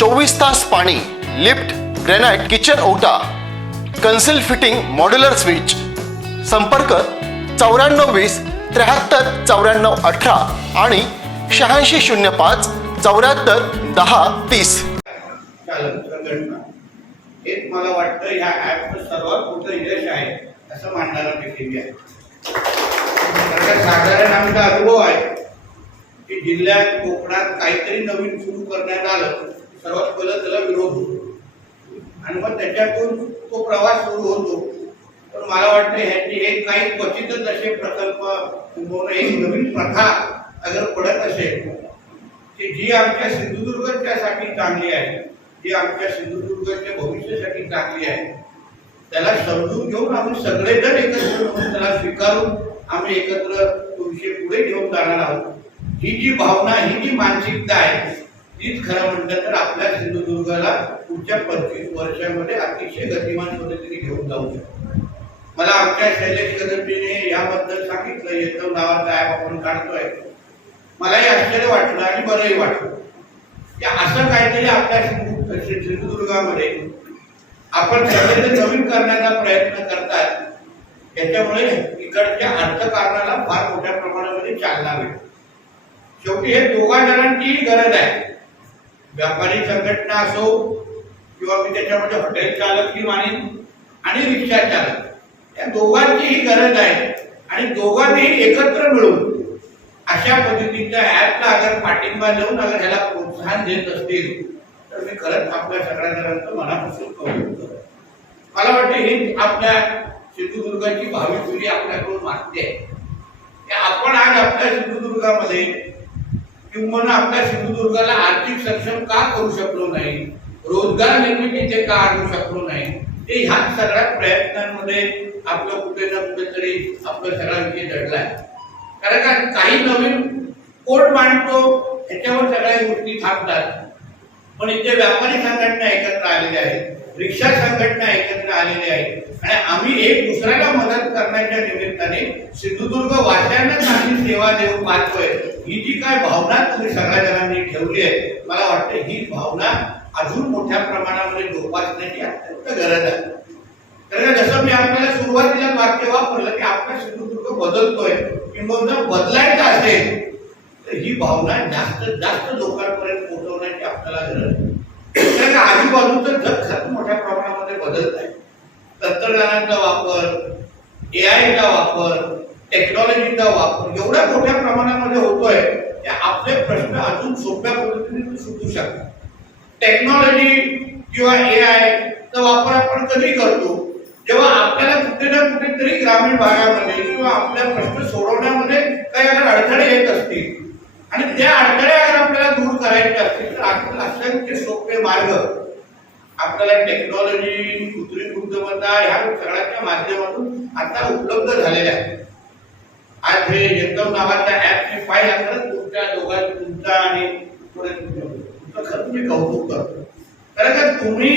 चोवीस तास पाणी लिफ्ट ग्रेनाइट किचन ओटा कन्सिल फिटिंग मॉड्युलर स्विच. संपर्क चौऱ्याण्णव वीस त्र्याहत्तर चौऱ्याण्णव अठरा आणि शहाऐंशी शून्य पाच चौऱ्याहत्तर दहा तीस. चालक हेच मला वाटतं ह्या ॲपचं सर्वात मोठं यश आहे असं मानणारा देखील आहे. साधारण आमचा अनुभव आहे की जिल्ह्यात कोकणात काहीतरी नवीन सुरू करण्यात आलं. सर्वात पहिलं त्याला विरोध होतो. आणि मग त्याच्यातून तो प्रवास सुरू होतो. पण मला वाटतं ह्याची एक काही क्वचितच असे प्रकल्प किंवा एक नवीन प्रथा अगर पडत असेल की जी आमच्या सिंधुदुर्गच्यासाठी चांगली आहे जी आमच्या सिंधुदुर्गच्या भविष्यासाठी चांगली आहे त्याला समजून घेऊन आम्ही सगळेजण एकत्र होऊन त्याला स्वीकारून आम्ही एकत्र तो विषय पुढे घेऊन जाणार आहोत. ही जी भावना ही जी मानसिकता आहे तीच खरं म्हटलं तर आपल्या सिंधुदुर्गाला पुढच्या पंचवीस वर्षामध्ये अतिशय गतिमान पद्धतीने घेऊन जाऊ शकतो. मला आमच्या शैलेश कदमजीने याबद्दल सांगितलं येतो नावाचा ॲप आपण काढतोय. मलाही आश्चर्य वाटलं आणि बरंही वाटलं. की असं काहीतरी आपल्या सिंधु सिंधुदुर्गामध्ये आपण सगळे नवीन करण्याचा प्रयत्न करतात याच्यामुळे इकडच्या अर्थकारणाला फार मोठ्या प्रमाणामध्ये चालना मिळते. शेवटी हे दोघा जणांचीही गरज आहे. व्यापारी संघटना असो किंवा मी त्याच्यामध्ये हॉटेल चालकही मानेन आणि रिक्षा चालक या दोघांचीही गरज आहे आणि दोघांनीही एकत्र मिळून अशा पद्धतीच्या ऍपला अगर पाठिंबा देऊन अगर ह्याला प्रोत्साहन देत असतील तर मी खरंच आपल्या सगळ्या जणांचं मनापासून कौतुक करतो. मला वाटते ही आपल्या सिंधुदुर्गाची भावी पिढी आपल्याकडून मागते. आहे आपण आज आपल्या सिंधुदुर्गामध्ये किंवा आपल्या सिंधुदुर्गाला आर्थिक सक्षम का करू शकलो नाही? रोजगार निर्मितीचे का आणू शकलो नाही? ते ह्या सगळ्या प्रयत्नांमध्ये आपलं कुठे ना कुठेतरी आपलं सगळा विषय दडलाय. कारण का काही नवीन कोर्ट मांडतो ह्याच्यावर सगळ्या गोष्टी थांबतात. पण इथे व्यापारी संघटना एकत्र आलेल्या आहेत. रिक्षा संघटना एकत्र आलेल्या आहेत आणि आम्ही एक दुसऱ्याला मदत करण्याच्या निमित्ताने सिंधुदुर्ग वासियांना आम्ही सेवा देऊन पाहतोय ही जी काय भावना तुम्ही सगळ्या जणांनी ठेवली आहे मला वाटतं ही भावना अजून मोठ्या प्रमाणामध्ये जोपासण्याची अत्यंत गरज आहे. कारण जसं मी आपल्याला सुरुवातीला वाक्य वापरलं की आपला सिंधुदुर्ग बदलतोय. किंवा बदलायचं असेल तर ही भावना जास्त जास्त लोकांपर्यंत पोहोचवण्याची आपल्याला गरज आहे. कारण आजूबाजूचं जग खरंच मोठ्या प्रमाणामध्ये बदलत आहे तंत्रज्ञानाचा वापर ए आयचा वापर टेक्नॉलॉजीचा वापर एवढ्या मोठ्या प्रमाणामध्ये होतोय की आपले प्रश्न अजून सोप्या पद्धतीने सुटू शकतात. टेक्नॉलॉजी किंवा ए चा वापर आपण कधी करतो? जेव्हा आपल्याला कुठे ना कुठेतरी ग्रामीण भागामध्ये किंवा आपल्या प्रश्न सोडवण्यामध्ये काही अगर अडथळे येत असतील. आणि त्या अडथळे अगर आपल्याला दूर करायचे असतील. तर आपल्याला असंख्य सोपे मार्ग आपल्याला टेक्नॉलॉजी कृत्रिम बुद्धिमत्ता ह्या सगळ्याच्या माध्यमातून आता उपलब्ध झालेल्या आहेत. आज हे एकदम नावाचा ऍप मी पाहिला खरंच तुमच्या दोघां तुमचा आणि तुमचं खरंच मी कौतुक करतो. कारण का तुम्ही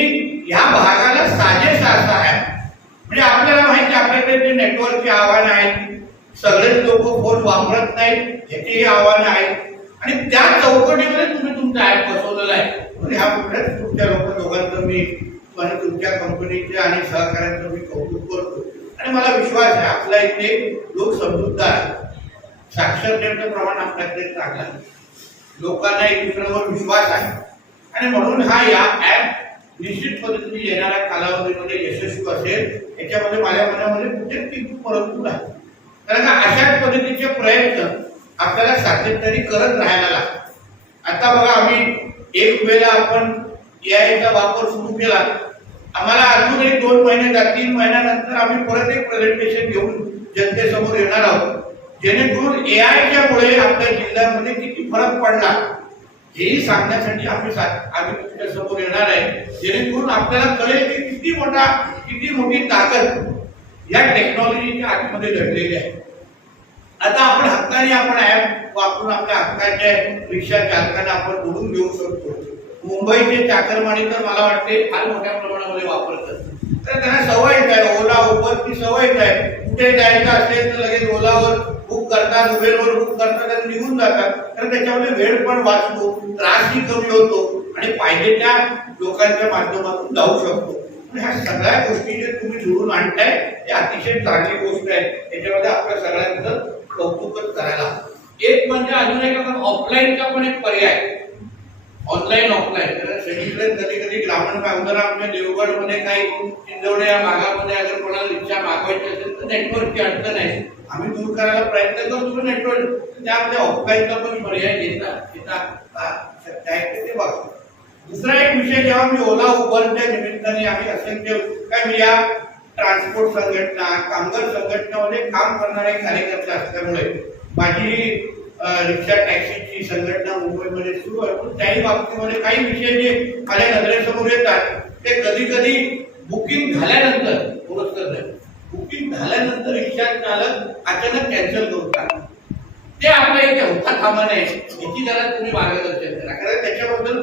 ह्या भागाला साजेसा असा आहे म्हणजे आपल्याला माहिती आपल्याकडे जे नेटवर्कचे आव्हान आहेत सगळेच लोक फोन वापरत नाहीत हे आव्हान आहेत आणि त्या चौकटीमध्ये तुम्ही तुमचा ऍप बसवलेला आहे. म्हणजे ह्या कुठल्याच तुमच्या लोक दोघांचं मी म्हणजे तुमच्या कंपनीचे आणि सहकार्यांचं मी कौतुक करतो. आणि मला विश्वास आहे आपल्या इथे लोक समजूतदार आहेत. साक्षरतेचं प्रमाण आपल्याकडे चांगलं आहे. लोकांना एक दुसऱ्यावर विश्वास आहे. आणि म्हणून हा या ऍप निश्चित पद्धतीने येणाऱ्या कालावधीमध्ये यशस्वी असेल. याच्यामध्ये माझ्या मनामध्ये कुठेच किंतु परंतु नाही कारण अशाच पद्धतीचे प्रयत्न आपल्याला सातत्याने करत राहायला लागतात. आता बघा आम्ही एक वेळेला आपण चा वापर सुरू केला. आम्हाला अजून एक दोन महिन्याचा तीन महिन्यानंतर आम्ही परत एक प्रेझेंटेशन घेऊन जनतेसमोर येणार आहोत. जेणेकरून ए आयच्यामुळे आपल्या जिल्ह्यामध्ये किती फरक पडला हेही सांगण्यासाठी आम्ही आम्ही तुमच्यासमोर येणार आहे. जेणेकरून आपल्याला कळेल की किती मोठा किती मोठी ताकद या टेक्नॉलॉजीच्या आतमध्ये घडलेले आहे. आता आपण हक्काने आपण ऍप वापरून आपल्या हक्काच्या रिक्षा चालकांना आपण बोलून घेऊ शकतो. मुंबईचे चाकरमानी तर मला वाटते फार मोठ्या प्रमाणामध्ये वापरतात. तर त्यांना सवयच आहे ओला उबरची सवयच आहे. कुठे जायचं असेल तर लगेच ओलावर बुक करतात उबेरवर बुक करतात आणि निघून जातात. तर त्याच्यामध्ये वेळ पण वाचतो त्रासही कमी होतो आणि पाहिजे त्या लोकांच्या माध्यमातून जाऊ शकतो. ह्या सगळ्या गोष्टी जे तुम्ही जोडून आणताय हे अतिशय चांगली गोष्ट आहे. त्याच्यामध्ये आपल्या सगळ्यांचं कौतुकच करायला एक म्हणजे अजून एक ऑफलाईनचा पण एक पर्याय. ऑनलाईन ऑफलाईन सगळीकडे कधी कधी ग्रामीण कामगार आमच्या देवगडमध्ये काही चिंचवडे या भागामध्ये अगर कोणाला रिक्षा मागवायची असेल तर नेटवर्कची अडचण आहे. आम्ही दूर करायला प्रयत्न करतो नेटवर्क त्यामध्ये ऑफलाईनचा पण पर्याय घेता घेता शक्य आहे ते बघतो दुसरा एक विषय जेव्हा मी ओला उबरच्या निमित्ताने आम्ही असंख्य काय मी या ट्रान्सपोर्ट संघटना कामगार संघटनामध्ये काम करणारे कार्यकर्ते असल्यामुळे माझी रिक्षा टॅक्सीची संघटना मुंबईमध्ये सुरू आहे. पण त्याही बाबतीमध्ये काही विषय जे माझ्या नजरेसमोर येतात ते कधी कधी बुकिंग झाल्यानंतर बुकिंग झाल्यानंतर रिक्षा चालक अचानक कॅन्सल करू इथे किती जरा तुम्ही मार्गदर्शन करा कारण त्याच्याबद्दल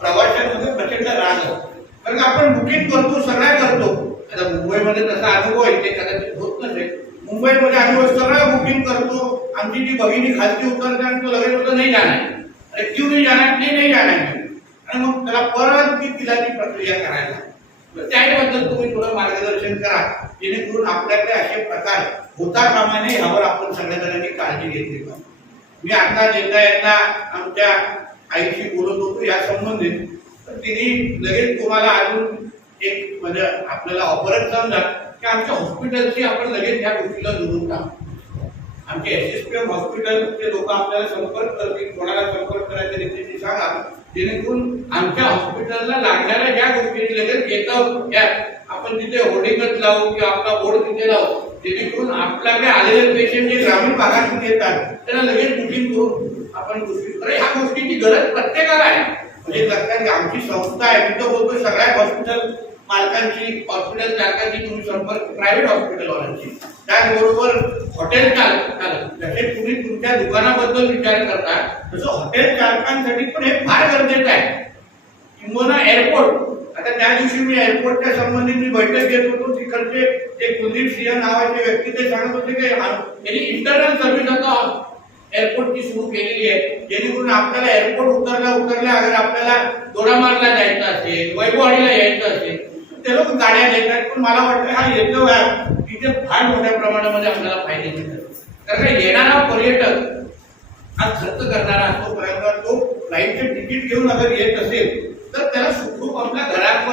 प्रवाशांमध्ये प्रचंड राग असतो कारण आपण बुकिंग करतो सगळ्या करतो. आता मुंबईमध्ये तसा अनुभव आहे ते कदाचित होत नसेल. मुंबईमध्ये आम्ही सगळं बुकिंग करतो. आमची जी भगिनी खालती उतरते आणि तो लगेच होतं नाही जाणार. अरे क्यों नाही जाणार नाही नाही जाणार. आणि मग त्याला परत ती तिला ती प्रक्रिया करायला. त्याबद्दल तुम्ही थोडं मार्गदर्शन करा. जेणेकरून आपल्याकडे असे प्रकार होता कामाने यावर आपण सगळ्या जणांनी काळजी घेतली पाहिजे. मी आता येता येता आमच्या आईशी बोलत होतो या संबंधित तर तिने लगेच तुम्हाला अजून एक म्हणजे आपल्याला ऑफरच समजा की आमच्या हॉस्पिटलशी आपण लगेच या गोष्टीला जोडून टाकू. आमचे एस एस पी एम हॉस्पिटलचे लोक आपल्याला संपर्क करतील कोणाला संपर्क करायचा त्याच्याशी सांगा. जेणेकरून आमच्या हॉस्पिटलला लागणाऱ्या ज्या गोष्टी लगेच येतं या आपण तिथे होर्डिंगच लावू किंवा आपला बोर्ड तिथे लावू. जेणेकरून आपल्याकडे आलेले पेशंट जे ग्रामीण भागातून येतात त्यांना लगेच बुकिंग करून आपण गोष्टी तर ह्या गोष्टीची गरज प्रत्येकाला आहे. म्हणजे लक्षात घ्या आमची संस्था आहे तिथं बोलतो सगळ्या हॉस्पिटल मालकांची हॉस्पिटल चालकांची तुम्ही संपर्क प्रायव्हेट हॉस्पिटलवाल्यांची त्याचबरोबर हॉटेल चालक चालक. जसे तुम्ही तुमच्या दुकानाबद्दल विचार करता तसं हॉटेल चालकांसाठी पण हे फार गरजेचं आहे. किंबहुना एअरपोर्ट आता त्या दिवशी मी एअरपोर्टच्या संबंधित मी बैठक घेत होतो. तिकडचे ते कुलदीप सिंह नावाचे व्यक्ती ते सांगत होते की त्यांनी इंटरनल सर्व्हिस आता एअरपोर्टची सुरू केलेली आहे. जेणेकरून आपल्याला एअरपोर्ट उतरल्या उतरल्या अगर आपल्याला दोडामार्गला जायचं असेल वैभवाडीला यायचं असेल ते लोक गाड्या देतात. पण मला वाटतं हा येतो तिथे फार मोठ्या प्रमाणामध्ये आपल्याला फायदे मिळतात कारण का येणारा पर्यटक हा खर्च करणारा असतो. पर्यंत तो फ्लाईटचे तिकीट घेऊन अगर येत असेल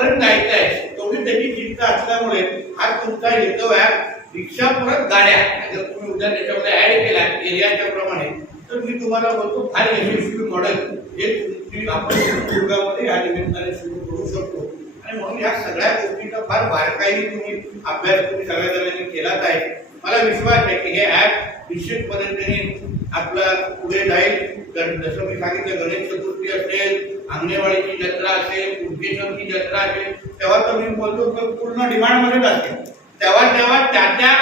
आपल्या घरापर्यंत तेवढी त्याची चिंता असल्यामुळे हा तुमचा येतो ऍप रिक्षा परत गाड्या जर तुम्ही उद्या त्याच्यामध्ये ऍड केला एरियाच्या प्रमाणे तर मी तुम्हाला बोलतो फार यशस्वी मॉडेल. हे तुम्ही आपण दुर्गामध्ये या निमित्ताने सुरू करू शकतो. आणि म्हणून या सगळ्या गोष्टीचा फार बारकाईने तुम्ही अभ्यास तुम्ही सगळ्या जणांनी केलाच आहे. मला विश्वास आहे की हे ऍप निश्चितपणे पद्धतीने आपला पुढे जाईल. गण- जसं मी सांगितलं गणेश चतुर्थी असेल अंगणेवाडीची जत्रा असेल कुंकेश्वरची जत्रा असेल तेव्हा तर मी बोलतो की पूर्ण डिमांडमध्येच असते. तेव्हा तेव्हा त्या त्या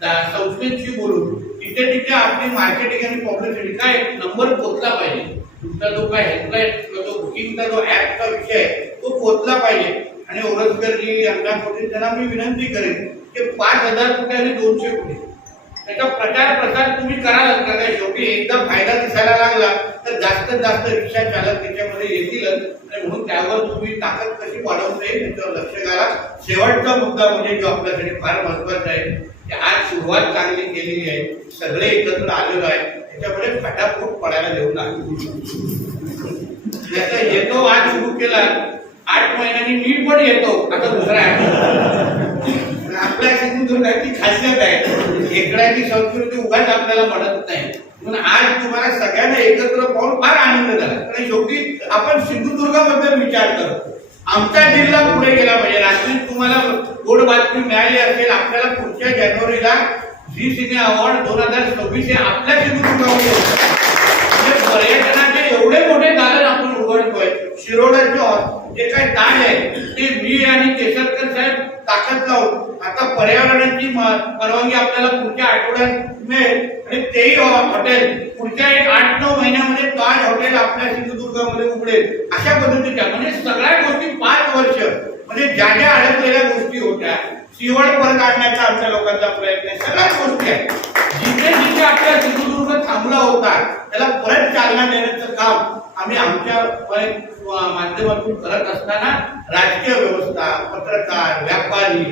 त्या संस्थेशी बोलून तिथे तिथे आपली मार्केटिंग आणि पब्लिसिटी काय नंबर पोचला पाहिजे. तुमचा जो काय हेल्पलाईन किंवा जो बुकिंगचा जो ऍपचा विषय आहे तो पोचला पाहिजे. आणि ओरसकर जी अंगा त्यांना मी विनंती करेन की पाच हजार कुठे आणि दोनशे कुठे त्याचा प्रचार प्रसार तुम्ही कराल का काय शेवटी एकदा फायदा दिसायला लागला तर जास्तीत जास्त रिक्षा चालक त्याच्यामध्ये येतीलच. आणि म्हणून त्यावर तुम्ही ताकद कशी वाढवता येईल त्याच्यावर लक्ष घाला. शेवटचा मुद्दा म्हणजे जो आपल्यासाठी फार महत्त्वाचा आहे. की आज सुरुवात चांगली केलेली आहे. सगळे एकत्र आलेलो आहे. त्याच्यामध्ये फटाफूट पडायला देऊ नका. याचा येतो आज सुरू केला. आठ महिन्यांनी मी पण येतो. आता दुसरा आहे. आपल्या सिंधुदुर्गाची खासियत आहे. खेकड्याची संस्कृती उगाच आपल्याला म्हणत नाही. म्हणून आज तुम्हाला सगळ्यांना एकत्र पाहून फार आनंद झाला. आणि शेवटी आपण सिंधुदुर्गाबद्दल विचार करतो. आमचा जिल्हा पुढे गेला पाहिजे. रात्री तुम्हाला गोड बातमी मिळाली असेल आपल्याला पुढच्या जानेवारीला झी सिने अवॉर्ड दोन हजार सव्वीस हे आपल्या सिंधुदुर्गामध्ये म्हणजे पर्यटनाचे एवढे मोठे दालन आपण उघडतोय शिरोड्याच्यावर जे काही दान आहे ते मी आणि केसरकर साहेब ताकद लावून आता पर्यावरणाची परवानगी आपल्याला पुढच्या आठवड्यात मिळेल आणि तेही हो, हॉटेल. पुढच्या एक आठ नऊ महिन्यामध्ये ताज हॉटेल आपल्या सिंधुदुर्गामध्ये उघडेल. अशा पद्धतीच्या म्हणजे सगळ्या गोष्टी पाच वर्ष म्हणजे ज्या ज्या अडकलेल्या गोष्टी होत्या शिवड पर काढण्याचा आमच्या लोकांचा प्रयत्न आहे. सगळ्याच गोष्टी आहेत. जिथे जिथे आपल्या सिंधुदुर्ग थांबला होता त्याला परत चालना देण्याचं काम आम्ही आमच्या माध्यमातून करत असताना राजकीय व्यवस्था पत्रकार व्यापारी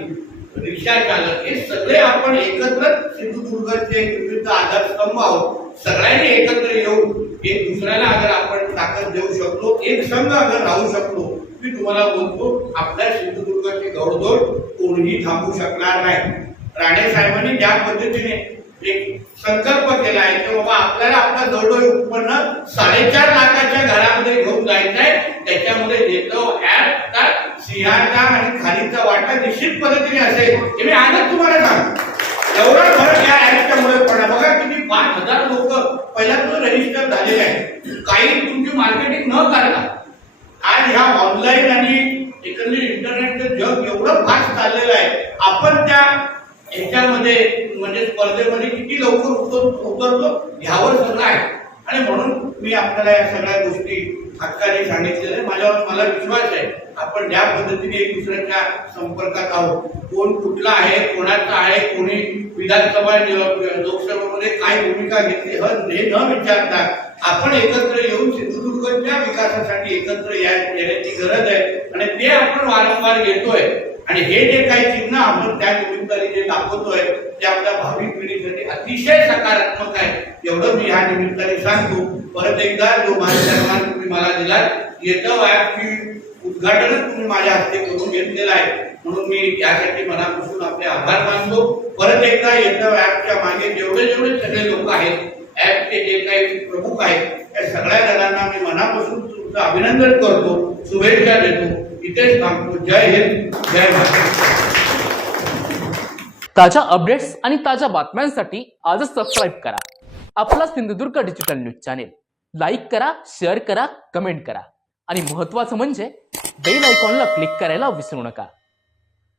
रिक्षा चालक हे सगळे आपण एकत्र सिंधुदुर्गचे विविध आधारस्तंभ आहोत. सगळ्यांनी एकत्र येऊन एक दुसऱ्याला अगर आपण ताकद देऊ शकलो एक संघ अगर राहू शकलो मी तुम्हाला बोलतो आपल्या सिंधुदुर्गाची गौरदौड कोणीही थांबू शकणार नाही. राणे साहेबांनी ज्या पद्धतीने एक संकल्प केला आहे की बाबा आपल्याला आपलं दरडोई उत्पन्न साडेचार लाखाच्या घरामध्ये घेऊन जायचं आहे. त्याच्यामध्ये देतो ऍप सिंहाचा आणि खालीचा वाटा निश्चित पद्धतीने असेल. हे मी आजच तुम्हाला सांगतो. एवढा फरक या ऍपच्या मुळे पडला. बघा किती पाच हजार लोक पहिल्यापासून रजिस्टर झालेले आहेत. काही तुमची मार्केटिंग न करता. आज ह्या ऑनलाईन आणि एकंदरीत इंटरनेटचं जग एवढं फास्ट चाललेलं आहे. आपण त्या याच्यामध्ये म्हणजे स्पर्धेमध्ये किती लवकर उतर उतरतो ह्यावर सगळं आहे. आणि म्हणून मी आपल्याला या सगळ्या गोष्टी हक्काने सांगितलेल्या माझ्यावर मला विश्वास आहे. आपण ज्या पद्धतीने एक दुसऱ्याच्या संपर्कात आहोत कोण कुठला आहे कोणाचा आहे कोणी विधानसभा निव- लोकसभेमध्ये काय भूमिका घेतली हे न विचारता आपण एकत्र येऊन सिंधुदुर्गच्या विकासासाठी एकत्र या येण्याची गरज आहे. आणि ते आपण वारंवार घेतोय. आणि हे जे काही चिन्ह आपण त्या निमित्ताने जे दाखवतोय ते आपल्या भावी पिढीसाठी अतिशय सकारात्मक आहे. एवढं मी ह्या निमित्ताने सांगतो. परत एकदा जो माझा तुम्ही मला दिला येतं की उद्घाटनच तुम्ही माझ्या हस्ते करून घेतलेलं आहे. म्हणून मी यासाठी मनापासून आपले आभार मानतो. परत एकदा येतं ऍपच्या मागे जेवढे जेवढे सगळे लोक आहेत ऍपचे जे काही प्रमुख आहेत त्या सगळ्या जणांना मी मनापासून तुमचं अभिनंदन करतो. शुभेच्छा देतो. इथेच थांबतो. जय हिंद जय महाराष्ट्र ताज्या अपडेट्स आणि ताज्या बातम्यांसाठी आजच सबस्क्राईब करा. आपला Sindhudurg digital news channel like करा शेअर करा कमेंट करा. आणि महत्वाचं म्हणजे बेल आयकॉनला क्लिक करायला विसरू नका.